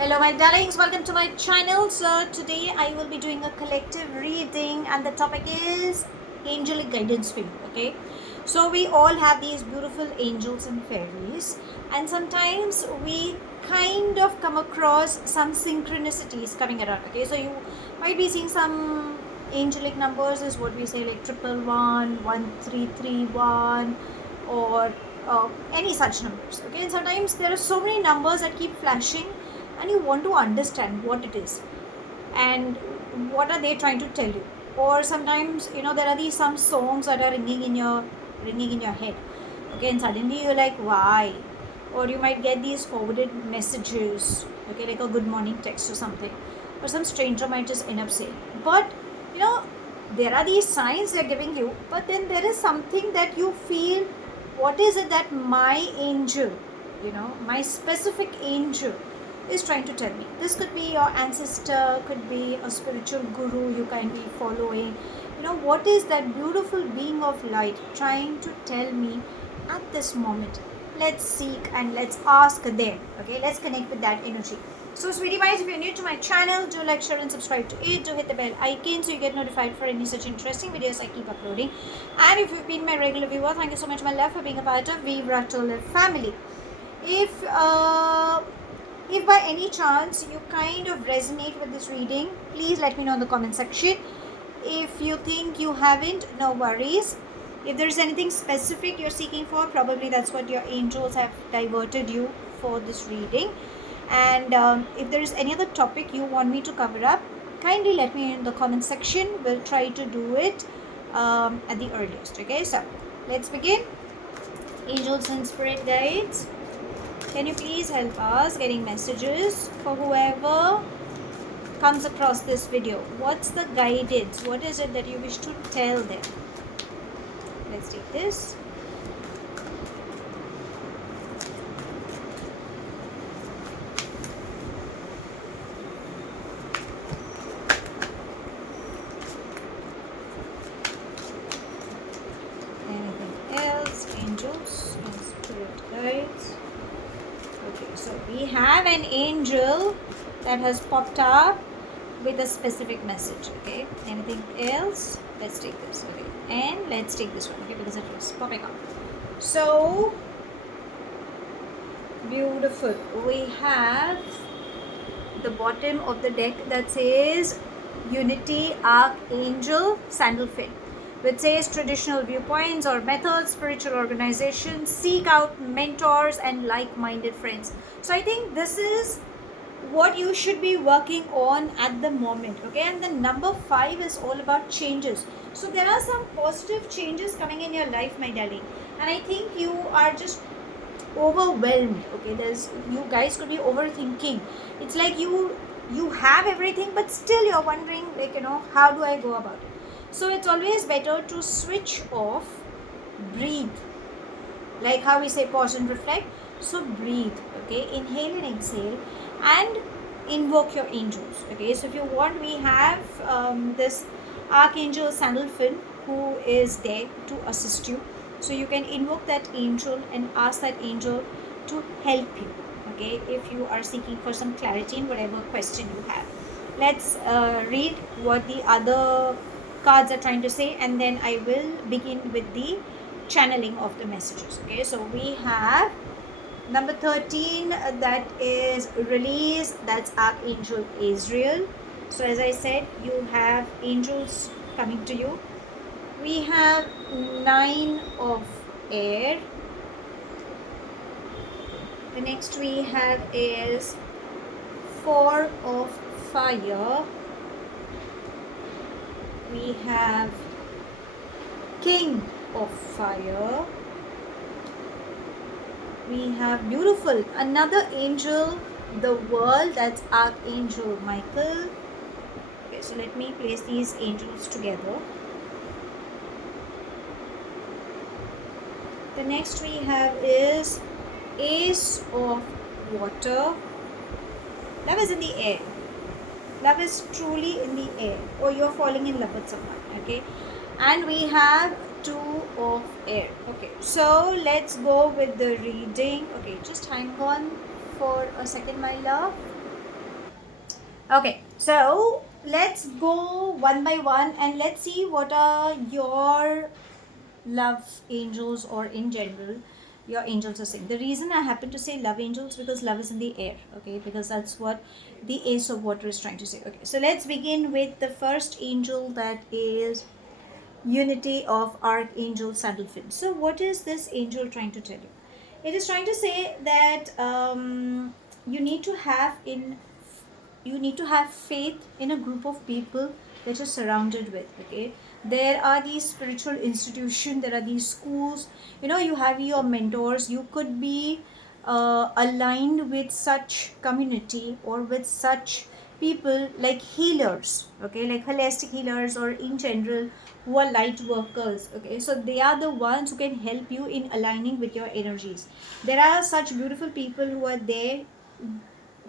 Hello my darlings, welcome to my channel. So today I will be doing a collective reading and the topic is angelic guidance for you. Okay, so we all have these beautiful angels and fairies, and sometimes we kind of come across some synchronicities coming around. Okay, so you might be seeing some angelic numbers is what we say, like 111, 1331, or any such numbers. Okay, and sometimes there are so many numbers that keep flashing and you want to understand what it is and what are they trying to tell you. Or sometimes there are these some songs that are ringing in your head. Okay, and suddenly you're like, why? Or you might get these forwarded messages, okay, like a good morning text or something, or some stranger might just end up saying. But you know there are these signs they're giving you, but then there is something that you feel, what is it that my angel, my specific angel is trying to tell me. This could be your ancestor, could be a spiritual guru you can be following. What is that beautiful being of light trying to tell me at this moment? Let's seek and let's ask them. Okay, let's connect with that energy. So sweetie mice, if you're new to my channel, do like, share and subscribe to it. Do hit the bell icon so you get notified for any such interesting videos I keep uploading. And if you've been my regular viewer, thank you so much my love for being a part of We Radleigh family. If by any chance you kind of resonate with this reading, please let me know in the comment section. If you think you haven't, no worries. If there is anything specific you're seeking for, probably that's what your angels have diverted you for this reading. And if there is any other topic you want me to cover up, kindly let me know in the comment section. We'll try to do it at the earliest. Okay, so let's begin. Angels and spirit guides, can you please help us getting messages for whoever comes across this video? What's the guidance? What is it that you wish to tell them? Let's take this. Anything else? Angels and spirit guides. Okay, so we have an angel that has popped up with a specific message. Okay, anything else? Let's take this. Okay, and let's take this one. Okay, because it was popping up. So beautiful. We have the bottom of the deck that says Unity Archangel Sandalfin, which says traditional viewpoints or methods, spiritual organizations, seek out mentors and like-minded friends. So I think this is what you should be working on at the moment. Okay, and the number 5 is all about changes. So there are some positive changes coming in your life, my darling, and I think you are just overwhelmed. Okay, you guys could be overthinking. It's like you have everything, but still you're wondering, like, how do I go about it? So it's always better to switch off, breathe, like how we say pause and reflect. So breathe. Okay, inhale and exhale and invoke your angels. Okay, so if you want, we have this Archangel Sandalfin who is there to assist you. So you can invoke that angel and ask that angel to help you. Okay, if you are seeking for some clarity in whatever question you have. Let's read what the other cards are trying to say, and then I will begin with the channeling of the messages. Okay, so we have number 13, that is release. That's Archangel Azrael. So as I said, you have angels coming to you. We have 9 of air. The next we have is 4 of fire. We have King of fire. We have beautiful another angel, the world. That's Archangel Michael. Okay, so let me place these angels together. The next we have is Ace of water. Love is in the air. Love is truly in the air, or you're falling in love with someone. Okay, and we have 2 of air. Okay, so let's go with the reading. Okay, just hang on for a second, my love. Okay, so let's go one by one and let's see what are your love angels, or in general your angels are saying. The reason I happen to say love angels, because love is in the air, okay, because that's what the ace of water is trying to say. Okay, so let's begin with the first angel, that is unity of Archangel Sandalphon. So what is this angel trying to tell you? It is trying to say that you need to have in you need to have faith in a group of people that you're surrounded with. Okay, there are these spiritual institutions, there are these schools, you have your mentors. You could be aligned with such community or with such people, like healers, okay, like holistic healers, or in general who are light workers. Okay, so they are the ones who can help you in aligning with your energies. There are such beautiful people who are there,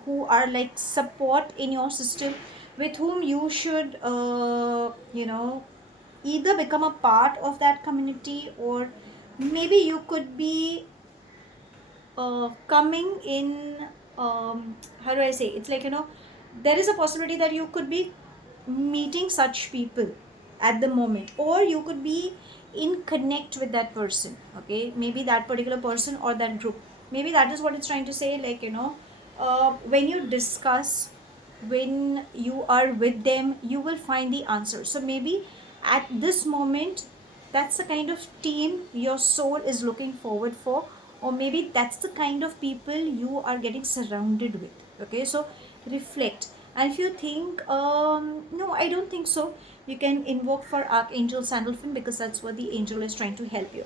who are like support in your system, with whom you should either become a part of that community, or maybe you could be coming in, how do I say, it's like, there is a possibility that you could be meeting such people at the moment, or you could be in connect with that person. Okay, maybe that particular person or that group, maybe that is what it's trying to say. Like, when you discuss, when you are with them, you will find the answer. So maybe at this moment, that's the kind of team your soul is looking forward for, or maybe that's the kind of people you are getting surrounded with. Okay, so reflect. And if you think, no, I don't think so, you can invoke for Archangel Sandalphon, because that's what the angel is trying to help you.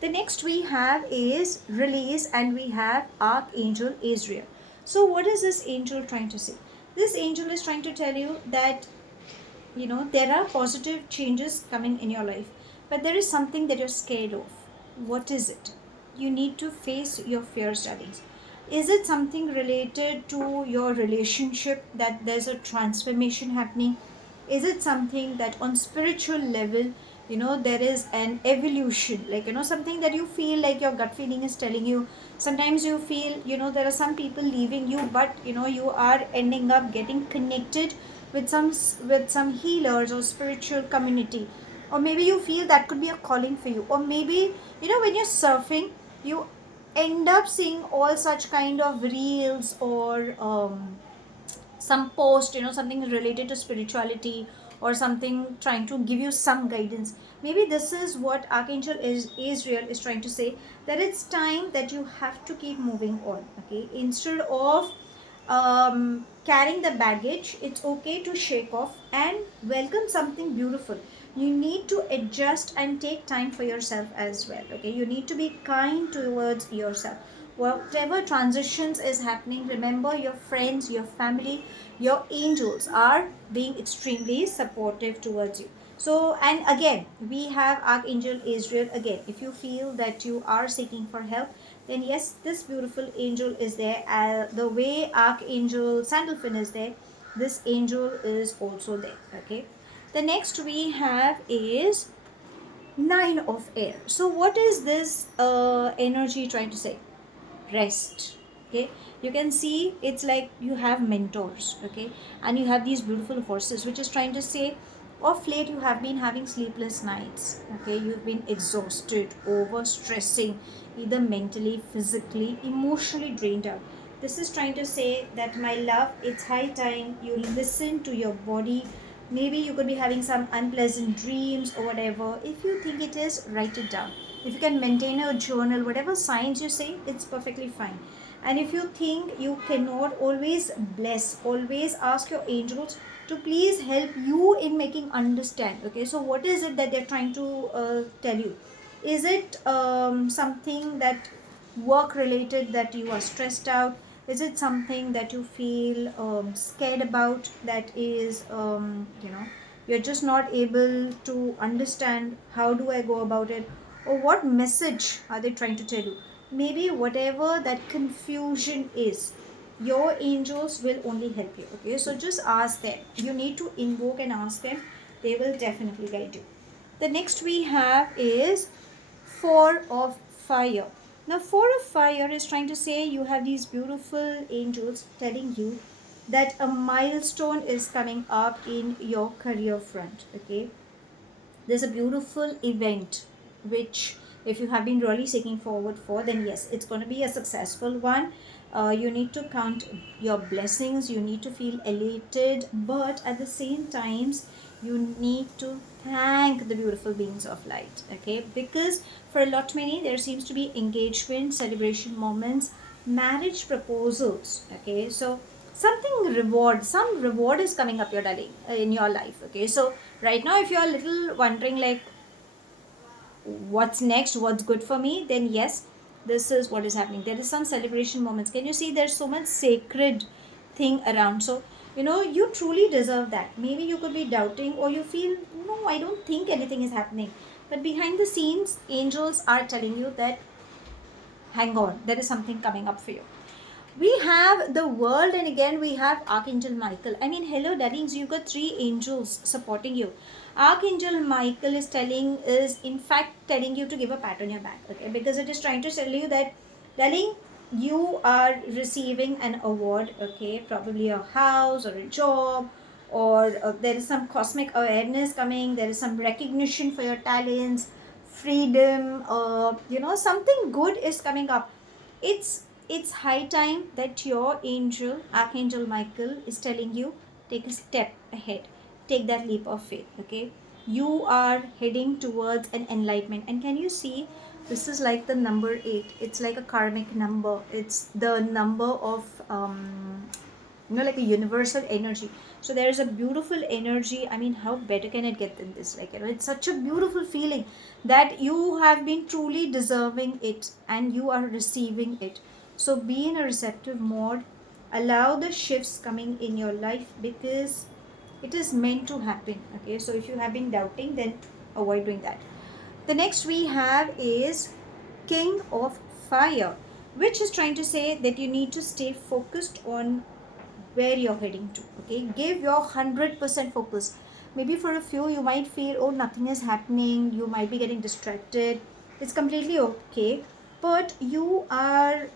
The next we have is release, and we have Archangel Azrael. So what is this angel trying to say? This angel is trying to tell you that, there are positive changes coming in your life, but there is something that you're scared of. What is it? You need to face your fears, darlings. Is it something related to your relationship, that there's a transformation happening? Is it something that on spiritual level, there is an evolution, like, something that you feel like your gut feeling is telling you? Sometimes you feel, there are some people leaving you, but you are ending up getting connected with some healers or spiritual community, or maybe you feel that could be a calling for you. Or maybe, when you're surfing, you end up seeing all such kind of reels, or some post, something related to spirituality, or something trying to give you some guidance. Maybe this is what Archangel is Israel is trying to say, that it's time that you have to keep moving on. Okay, instead of carrying the baggage, it's okay to shake off and welcome something beautiful. You need to adjust and take time for yourself as well. Okay, you need to be kind towards yourself. Whatever transitions is happening, remember your friends, your family, your angels are being extremely supportive towards you. So, and again, we have Archangel Israel. Again, if you feel that you are seeking for help, then yes, this beautiful angel is there. The way Archangel Sandalphon is there, this angel is also there. Okay, the next we have is Nine of Air. So what is this energy trying to say? Rest. Okay, you can see it's like you have mentors. Okay, and you have these beautiful horses, which is trying to say, of late you have been having sleepless nights. Okay, you've been exhausted, over stressing, either mentally, physically, emotionally drained out. This is trying to say that, my love, it's high time you listen to your body. Maybe you could be having some unpleasant dreams or whatever. If you think it is, write it down. If you can maintain a journal, whatever signs you say, it's perfectly fine. And if you think you cannot, always bless, always ask your angels to please help you in making understand. Okay, so what is it that they're trying to tell you? Is it something that work related, that you are stressed out? Is it something that you feel scared about, that is, you're just not able to understand how do I go about it? Or what message are they trying to tell you? Maybe whatever that confusion is, your angels will only help you. Okay, so just ask them. You need to invoke and ask them. They will definitely guide you. The next we have is Four of Fire. Now, Four of Fire is trying to say you have these beautiful angels telling you that a milestone is coming up in your career front. Okay, there's a beautiful event which, if you have been really seeking forward for, then yes, it's going to be a successful one. You need to count your blessings, you need to feel elated, but at the same times you need to thank the beautiful beings of light. Okay, because for a lot many there seems to be engagement, celebration moments, marriage proposals. Okay, so some reward is coming up your darling in your life. Okay, so right now if you are a little wondering like what's next, what's good for me, then yes, this is what is happening. There is some celebration moments. Can you see there's so much sacred thing around? So you truly deserve that. Maybe you could be doubting, or you feel, no, I don't think anything is happening, but behind the scenes angels are telling you that hang on, there is something coming up for you. We have the world, and again we have Archangel Michael. I mean, hello darlings, you got three angels supporting you. Archangel Michael is in fact telling you to give a pat on your back. Okay, because it is trying to tell you that, darling, you are receiving an award. Okay, probably a house or a job, or there is some cosmic awareness coming, there is some recognition for your talents, freedom, something good is coming up. It's high time that your angel, Archangel Michael, is telling you, take a step ahead, take that leap of faith. Okay, you are heading towards an enlightenment. And can you see, this is like the number 8. It's like a karmic number. It's the number of like a universal energy. So there is a beautiful energy. I mean, how better can it get than this? Like, it's such a beautiful feeling that you have been truly deserving it and you are receiving it. So be in a receptive mode. Allow the shifts coming in your life, because it is meant to happen. Okay, so if you have been doubting, then avoid doing that. The next we have is King of Fire, which is trying to say that you need to stay focused on where you're heading to. Okay, give your 100% focus. Maybe for a few you might feel, oh, nothing is happening, you might be getting distracted. It's completely okay, but you are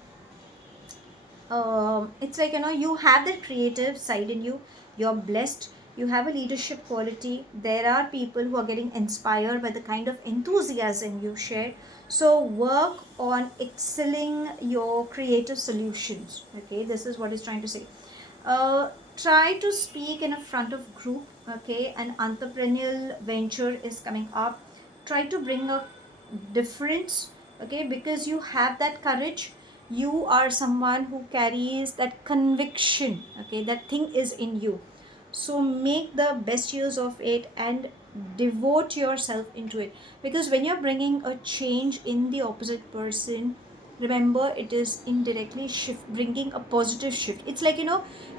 it's like, you have that creative side in you. You're blessed, you have a leadership quality. There are people who are getting inspired by the kind of enthusiasm you share. So work on excelling your creative solutions. Okay, this is what he's trying to say. Try to speak in a front of group. Okay, an entrepreneurial venture is coming up. Try to bring a difference. Okay, because you have that courage, you are someone who carries that conviction. Okay, that thing is in you. So make the best use of it and devote yourself into it, because when you're bringing a change in the opposite person, remember, it is indirectly bringing a positive shift. It's like,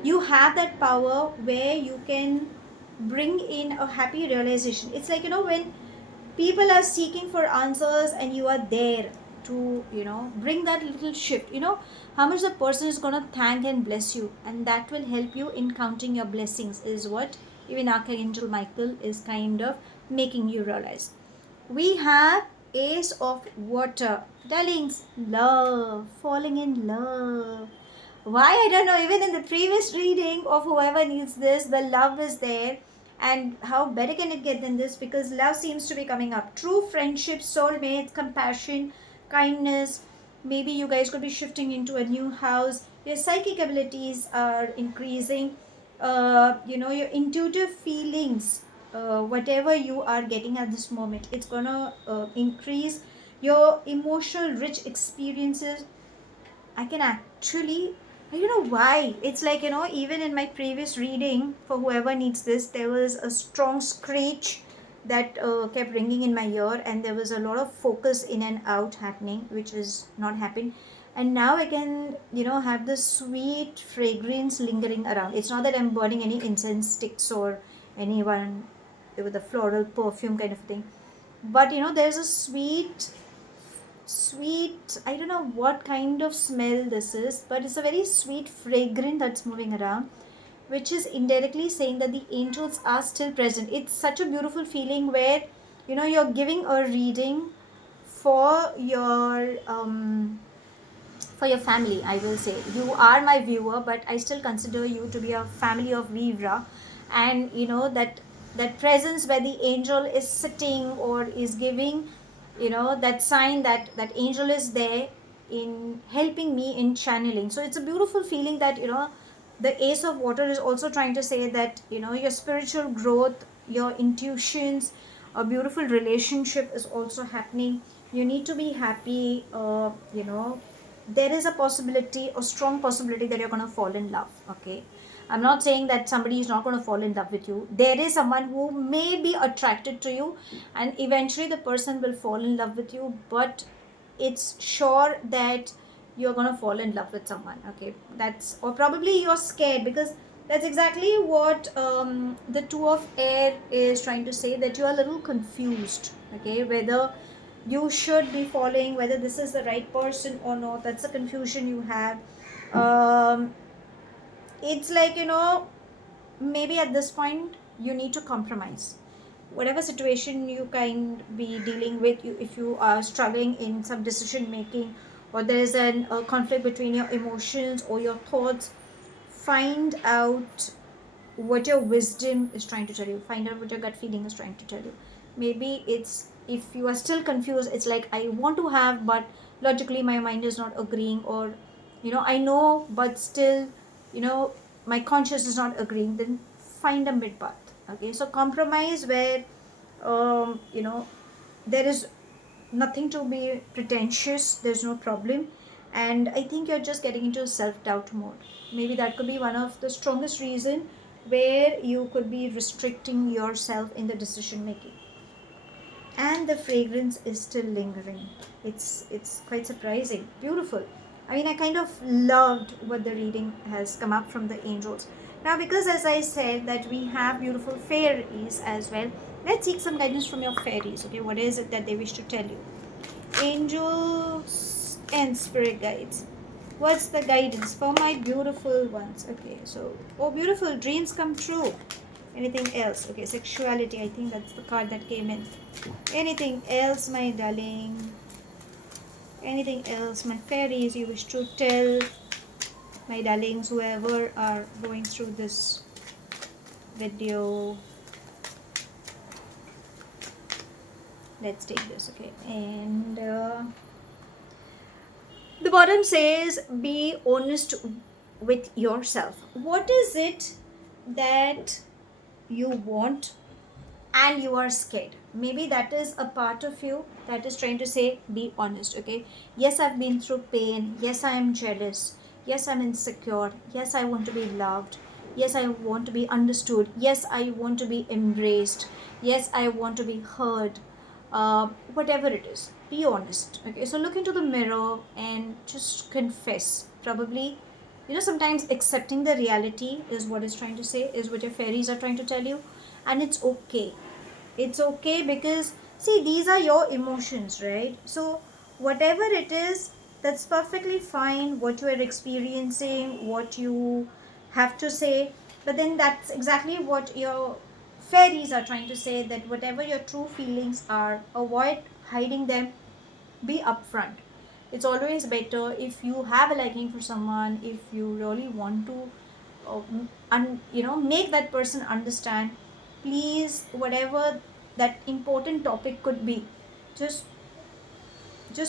you have that power where you can bring in a happy realization. It's like, when people are seeking for answers and you are there to bring that little shift, how much the person is going to thank and bless you, and that will help you in counting your blessings, is what even Archangel Michael is kind of making you realize. We have Ace of Water. Darlings, love, falling in love. Why, I don't know. Even in the previous reading of Whoever Needs This, the love is there. And how better can it get than this? Because love seems to be coming up. True friendship, soulmates, compassion, kindness. Maybe you guys could be shifting into a new house. Your psychic abilities are increasing. Your intuitive feelings, whatever you are getting at this moment, it's gonna increase your emotional rich experiences. I can actually, I don't know why. It's like, even in my previous reading for Whoever Needs This, there was a strong screech that kept ringing in my ear, and there was a lot of focus in and out happening, which is not happening. And now I can, have this sweet fragrance lingering around. It's not that I'm burning any incense sticks or anyone with a floral perfume kind of thing. But, there's a sweet, I don't know what kind of smell this is, but it's a very sweet fragrance that's moving around, which is indirectly saying that the angels are still present. It's such a beautiful feeling where you're giving a reading for your for your family, I will say. You are my viewer, but I still consider you to be a family of Vivra. And that presence where the angel is sitting or is giving, that sign that that angel is there in helping me in channeling. So it's a beautiful feeling that the Ace of Water is also trying to say that your spiritual growth, your intuitions, a beautiful relationship is also happening. You need to be happy. There is a possibility, a strong possibility, that you're going to fall in love. Okay, I'm not saying that somebody is not going to fall in love with you. There is someone who may be attracted to you, and eventually the person will fall in love with you, but it's sure that you're going to fall in love with someone. Okay, that's, or probably you're scared, because that's exactly what the Two of Air is trying to say, that you're a little confused. Okay, whether you should be following, whether this is the right person or not, that's the confusion you have. It's like, maybe at this point you need to compromise whatever situation you kind be dealing with. If you are struggling in some decision making, or there is a conflict between your emotions or your thoughts, find out what your wisdom is trying to tell you. Find out what your gut feeling is trying to tell you. Maybe it's, if you are still confused, it's like, I want to have, but logically my mind is not agreeing, or I know, but still my conscience is not agreeing. Then find a mid path. Okay, so compromise where there is nothing to be pretentious, there's no problem. And I think you're just getting into self-doubt mode. Maybe that could be one of the strongest reason where you could be restricting yourself in the decision making. And the fragrance is still lingering. It's quite surprising, beautiful. I mean, I kind of loved what the reading has come up from the angels. Now, because as I said that we have beautiful fairies as well, let's seek some guidance from your fairies. Okay, what is it that they wish to tell you? Angels and spirit guides, what's the guidance for my beautiful ones? Okay, so, oh, beautiful, dreams come true. Anything else? Okay, sexuality, I think that's the card that came in. Anything else, my darling? Anything else, my fairies, you wish to tell my darlings, whoever are going through this video? Let's take this. Okay, and the bottom says, be honest with yourself. What is it that you want and you are scared? Maybe that is a part of you that is trying to say, be honest. Okay, yes, I've been through pain. Yes, I am jealous. Yes, I'm insecure. Yes, I want to be loved. Yes, I want to be understood. Yes, I want to be embraced. Yes, I want to be heard. Whatever it is, be honest. Okay, so look into the mirror and just confess. Probably, sometimes accepting the reality is what it's trying to say, is what your fairies are trying to tell you. And it's okay. It's okay, because see, these are your emotions, right? So whatever it is, that's perfectly fine, what you are experiencing, what you have to say. But then that's exactly what your fairies are trying to say, that whatever your true feelings are, avoid hiding them, be upfront. It's always better if you have a liking for someone, if you really want to make that person understand. Please, whatever that important topic could be, just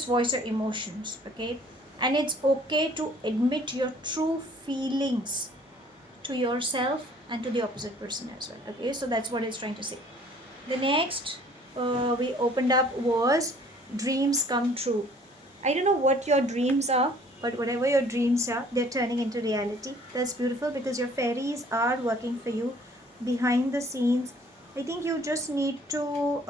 voice your emotions. Okay, and it's okay to admit your true feelings to yourself and to the opposite person as well. Okay, so that's what it's trying to say. The next we opened up was dreams come true. I don't know what your dreams are, but whatever your dreams are, they're turning into reality. That's beautiful, because your fairies are working for you behind the scenes. I think you just need to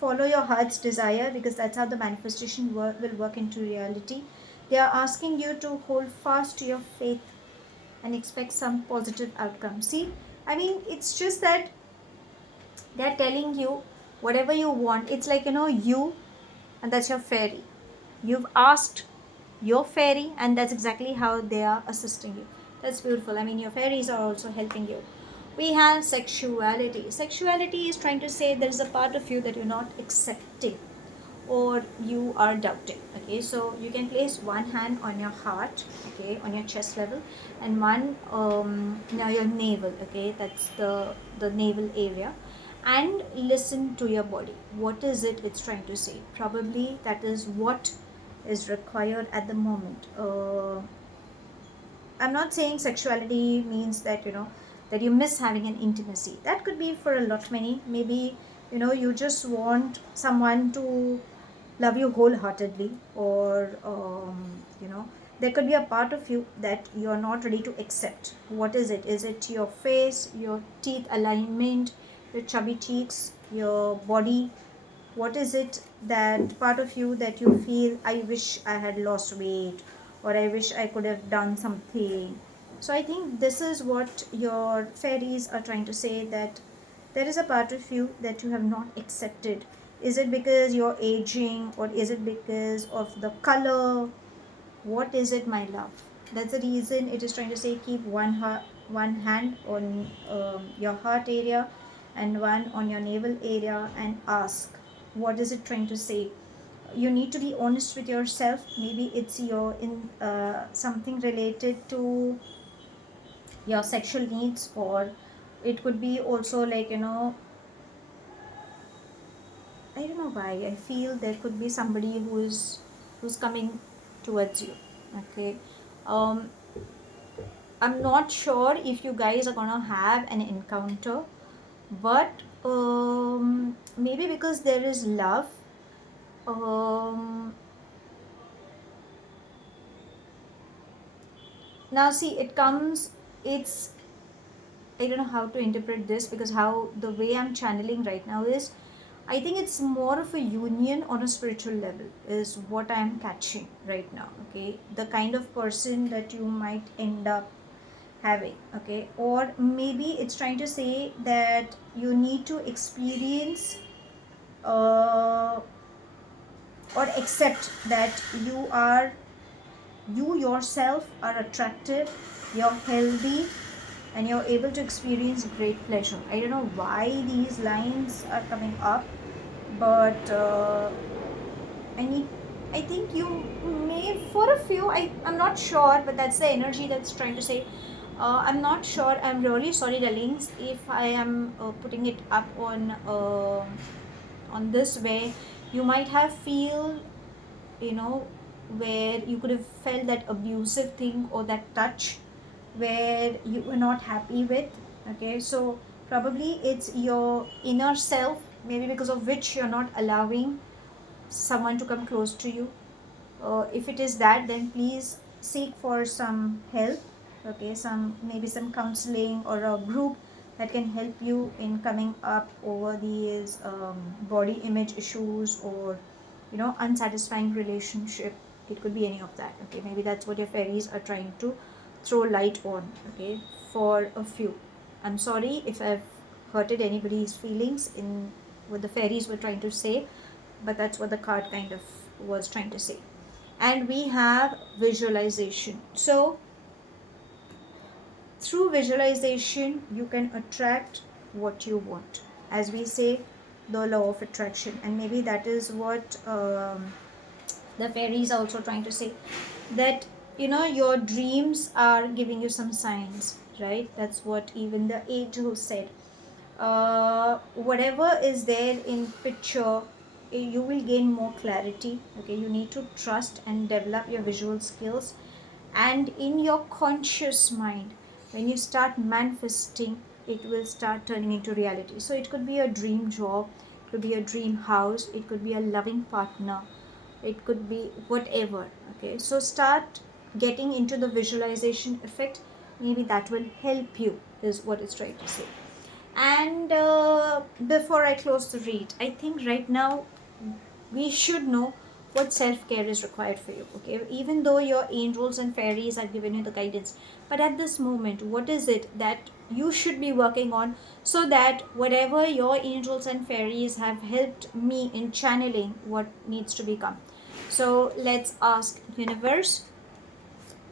follow your heart's desire, because that's how the manifestation will work into reality. They are asking you to hold fast to your faith and expect some positive outcome. See, I mean, it's just that they're telling you whatever you want. It's like, you, and that's your fairy. You've asked your fairy, and that's exactly how they are assisting you. That's beautiful. I mean, your fairies are also helping you. We have sexuality. Sexuality is trying to say there is a part of you that you're not accepting, or you are doubting. Okay, so you can place one hand on your heart, okay, on your chest level, and one near your navel, okay, that's the navel area, and listen to your body. What is it it's trying to say? Probably that is what is required at the moment. I'm not saying sexuality means that, that you miss having an intimacy. That could be for a lot many. Maybe, you just want someone to love you wholeheartedly, or, there could be a part of you that you're not ready to accept. What is it? Is it your face, your teeth alignment, your chubby cheeks, your body? What is it, that part of you that you feel, I wish I had lost weight, or I wish I could have done something? So I think this is what your fairies are trying to say, that there is a part of you that you have not accepted. Is it because you're aging, or is it because of the color? What is it, my love? That's the reason it is trying to say, keep one hand on your heart area and one on your navel area, and ask, what is it trying to say? You need to be honest with yourself. Maybe it's your in something related to your sexual needs, or it could be also like, I don't know why I feel there could be somebody who's coming towards you. Okay, um I'm not sure if you guys are gonna have an encounter, but maybe because there is love. um Now see, it comes, it's, I don't know how to interpret this, because how the way I'm channeling right now is, I think it's more of a union on a spiritual level, is what I'm catching right now. Okay, the kind of person that you might end up having. Okay, or maybe it's trying to say that you need to experience, uh, or accept that you yourself are attractive, you're healthy, and you're able to experience great pleasure. I don't know why these lines are coming up, but I need. I think you may, for a few. I'm not sure, but that's the energy that's trying to say. I'm not sure. I'm really sorry, darlings, if I am putting it up on this way. You might have feel, you know, where you could have felt that abusive thing, or that touch where you were not happy with. Okay, so probably it's your inner self, maybe because of which you're not allowing someone to come close to you. If it is that, then please seek for some help. Okay, some, maybe some counseling or a group that can help you in coming up over these body image issues, or unsatisfying relationship. It could be any of that. Okay, maybe that's what your fairies are trying to throw light on. Okay, for a few. I'm sorry if I've hurted anybody's feelings in what the fairies were trying to say, but that's what the card kind of was trying to say. And we have visualization. So through visualization you can attract what you want, as we say, the law of attraction. And maybe that is what the fairies are also trying to say, that your dreams are giving you some signs, right? That's what even the angel said. Whatever is there in picture, you will gain more clarity. Okay, you need to trust and develop your visual skills, and in your conscious mind, when you start manifesting, it will start turning into reality. So it could be a dream job, it could be a dream house, it could be a loving partner, it could be whatever. Okay, so start getting into the visualization effect. Maybe that will help you, is what it's trying to say. And before I close the read, I think right now we should know what self-care is required for you. Okay, even though your angels and fairies are giving you the guidance, but at this moment, what is it that you should be working on, so that whatever your angels and fairies have helped me in channeling, what needs to become. So let's ask universe,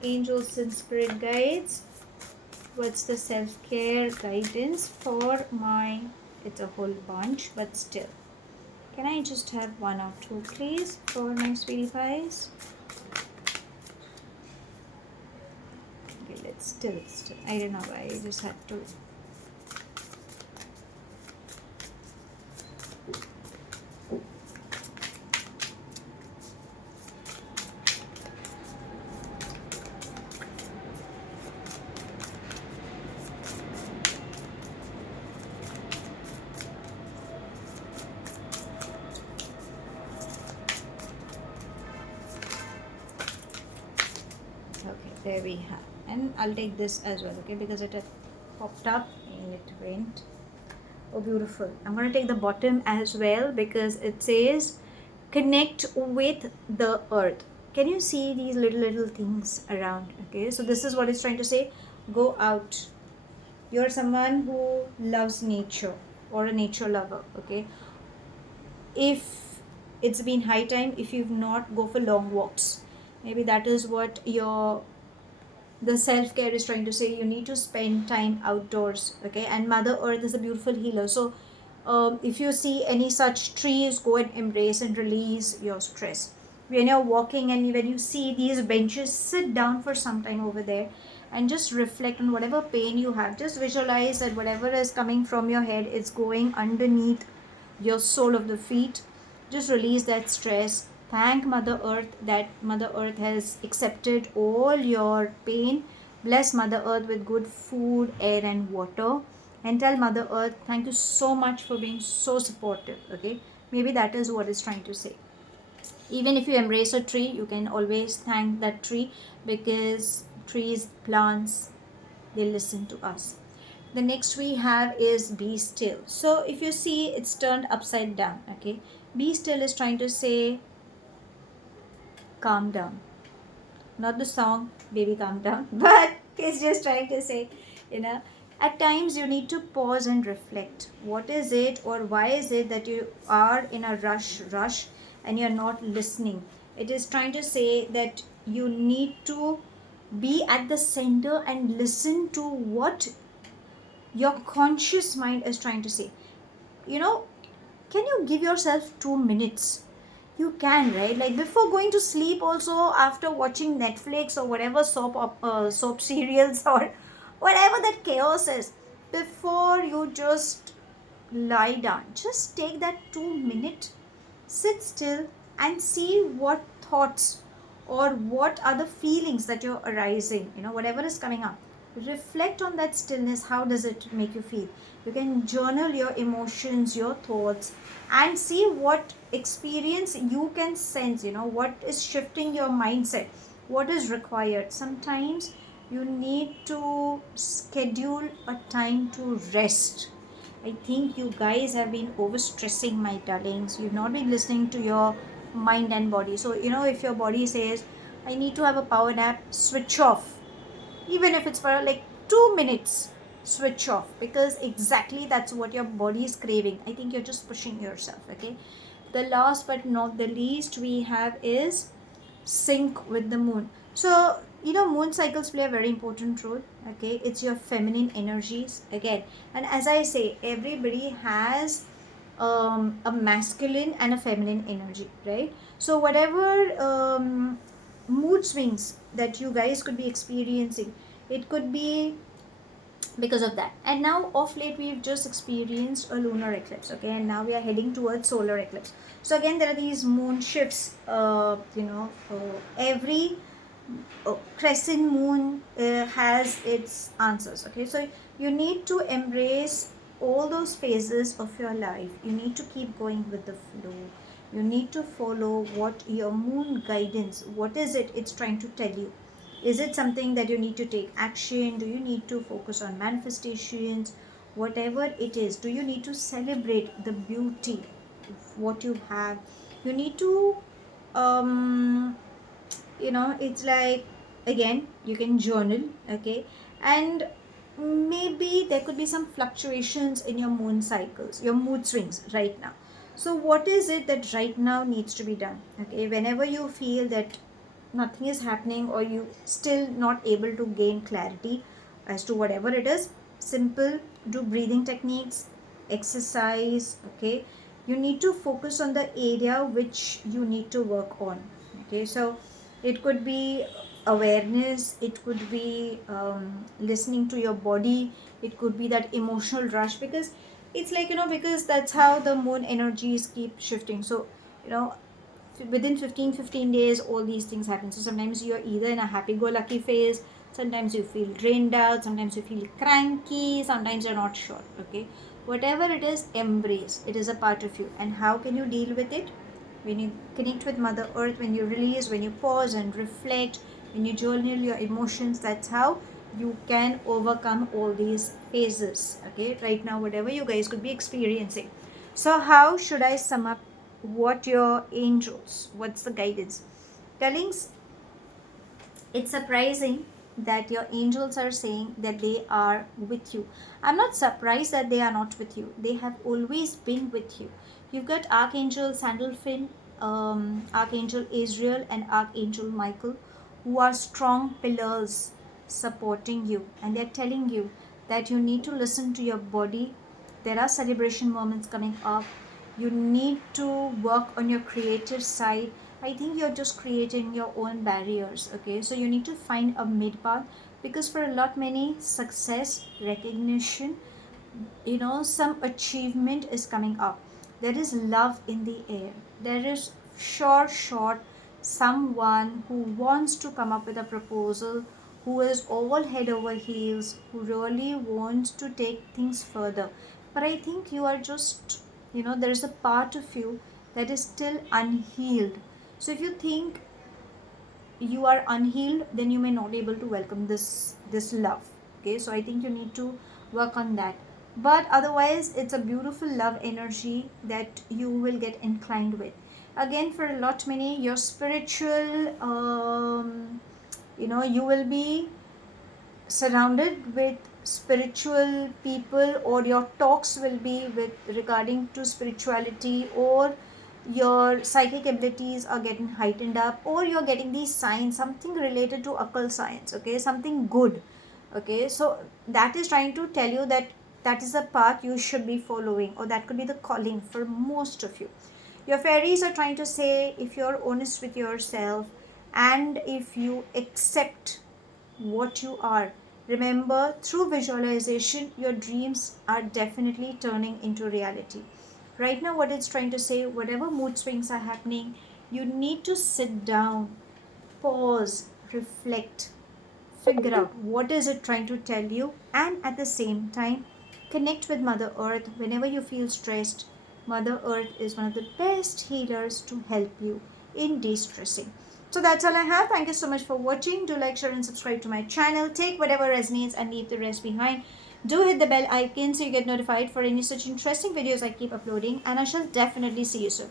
angels and spirit guides, what's the self-care guidance for my, it's a whole bunch, but still, Can I just have 1 or 2, please, for my sweetie pies? Okay, let's still. I don't know why I just had to. Okay, there we have. And I'll take this as well, okay, because it had popped up and it went. Oh, beautiful. I'm going to take the bottom as well because it says connect with the earth. Can you see these little things around? Okay, so this is what it's trying to say. Go out. You're someone who loves nature or a nature lover, okay? If it's been high time, if you've not, go for long walks. Maybe that is what the self-care is trying to say. You need to spend time outdoors, okay? And Mother Earth is a beautiful healer. So if you see any such trees, go and embrace and release your stress. When you're walking and when you see these benches, sit down for some time over there and just reflect on whatever pain you have. Just visualize that whatever is coming from your head is going underneath your sole of the feet. Just release that stress. Thank Mother Earth that Mother Earth has accepted all your pain. Bless Mother Earth with good food, air, and water. And tell Mother Earth, thank you so much for being so supportive. Okay, maybe that is what it's trying to say. Even if you embrace a tree, you can always thank that tree because trees, plants, they listen to us. The next we have is be still. So if you see, it's turned upside down. Okay, be still is trying to say calm down, not the song baby calm down, but it's just trying to say, you know, at times you need to pause and reflect. What is it or why is it that you are in a rush and you're not listening? It is trying to say that you need to be at the center and listen to what your conscious mind is trying to say. You know, can you give yourself 2 minutes? You can, right? Like before going to sleep, also after watching Netflix or whatever soap serials or whatever that chaos is, before you just lie down, just take that 2 minute, sit still and see what thoughts or what are the feelings that you're arising, whatever is coming up. Reflect on that stillness. How does it make you feel? You can journal your emotions, your thoughts, and see what experience you can sense, what is shifting your mindset, what is required. Sometimes you need to schedule a time to rest. I think you guys have been overstressing, my darlings. You've not been listening to your mind and body. So, if your body says, I need to have a power nap, switch off. Even if it's for like 2 minutes, switch off. Because exactly that's what your body is craving. I think you're just pushing yourself, okay? The last but not the least we have is sync with the moon. So moon cycles play a very important role. Okay, it's your feminine energies again. And as I say, everybody has a masculine and a feminine energy, right? So whatever mood swings that you guys could be experiencing, it could be because of that. And now of late we've just experienced a lunar eclipse, okay, and now we are heading towards solar eclipse. So again, there are these moon shifts. Every crescent moon has its answers, okay? So you need to embrace all those phases of your life. You need to keep going with the flow. You need to follow what your moon guidance, what is it it's trying to tell you. Is it something that you need to take action? Do you need to focus on manifestations? Whatever it is, do you need to celebrate the beauty of what you have? You need to it's like, again, you can journal, okay? And maybe there could be some fluctuations in your moon cycles, your mood swings right now. So what is it that right now needs to be done? Okay, whenever you feel that nothing is happening or you still not able to gain clarity as to whatever it is, simple, do breathing techniques, exercise, okay? you need to focus on the area which you need to work on. Okay, so it could be awareness, it could be listening to your body, it could be that emotional rush, because it's like, because that's how the moon energies keep shifting. So, within 15 days all these things happen. So sometimes you're either in a happy-go-lucky phase, sometimes you feel drained out, sometimes you feel cranky, sometimes you're not sure. Okay, whatever it is, embrace it is a part of you. And how can you deal with it? When you connect with Mother Earth, when you release, when you pause and reflect, when you journal your emotions, that's how you can overcome all these phases. Okay, right now whatever you guys could be experiencing. So how should I sum up what your angels, what's the guidance telling? It's surprising that your angels are saying that they are with you. I'm not surprised that they are not with you. They have always been with you. You've got Archangel Sandalphon, Archangel Israel, and Archangel Michael, who are strong pillars supporting you, and they're telling you that you need to listen to your body. There are celebration moments coming up. You need to work on your creative side. I think you're just creating your own barriers. Okay, so you need to find a mid path, because for a lot many, success, recognition, some achievement is coming up. There is love in the air. There is sure someone who wants to come up with a proposal, who is all head over heels, who really wants to take things further. But I think you are just, there is a part of you that is still unhealed. So if you think you are unhealed, then you may not be able to welcome this love. Okay, so I think you need to work on that. But otherwise, it's a beautiful love energy that you will get inclined with. Again, for a lot many, your spiritual, you will be surrounded with spiritual people, or your talks will be with regarding to spirituality, or your psychic abilities are getting heightened up, or you're getting these signs, something related to occult science. Okay, something good. Okay, so that is trying to tell you that that is the path you should be following, or that could be the calling for most of you. Your fairies are trying to say, if you're honest with yourself, and if you accept what you are. Remember, through visualization, your dreams are definitely turning into reality. Right now, what it's trying to say, whatever mood swings are happening, you need to sit down, pause, reflect, figure out what is it trying to tell you, and at the same time, connect with Mother Earth whenever you feel stressed. Mother Earth is one of the best healers to help you in de-stressing. So that's all I have. Thank you so much for watching. Do like, share, and subscribe to my channel. Take whatever resonates and leave the rest behind. Do hit the bell icon so you get notified for any such interesting videos I keep uploading, and I shall definitely see you soon.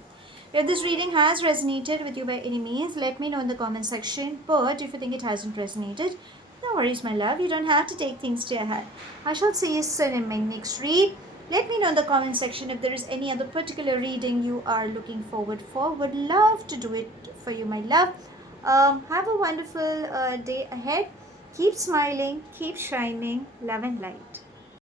If this reading has resonated with you by any means, let me know in the comment section. But if you think it hasn't resonated, no worries, my love. You don't have to take things to your head. I shall see you soon in my next read. Let me know in the comment section if there is any other particular reading you are looking forward for. Would love to do it for you, my love. Have a wonderful day ahead. Keep smiling, keep shining. Love and light.